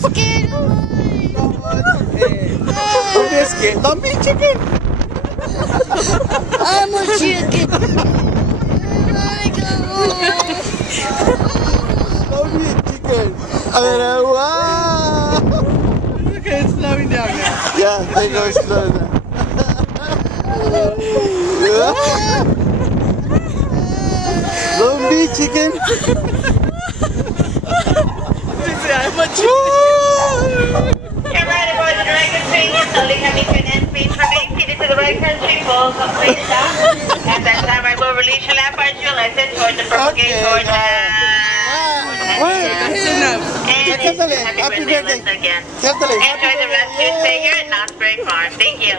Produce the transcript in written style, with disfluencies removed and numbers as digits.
scared. Don't be scared. Don't be chicken. I'm a chicken. Don't be chicken. Wow. Okay, it's slowing down now. Yeah, they go slow down. Don't be chicken. I'm a chicken. You're right aboard the Dragon train. You're slowly coming to an end speed. Remain seated to the right country. Full complete stop. At that time, I will release your lap arch. You'll exit towards the purple gate towards That's enough. Happy birthday again. Enjoy the rest of your stay here at Knott's Farm. Thank you.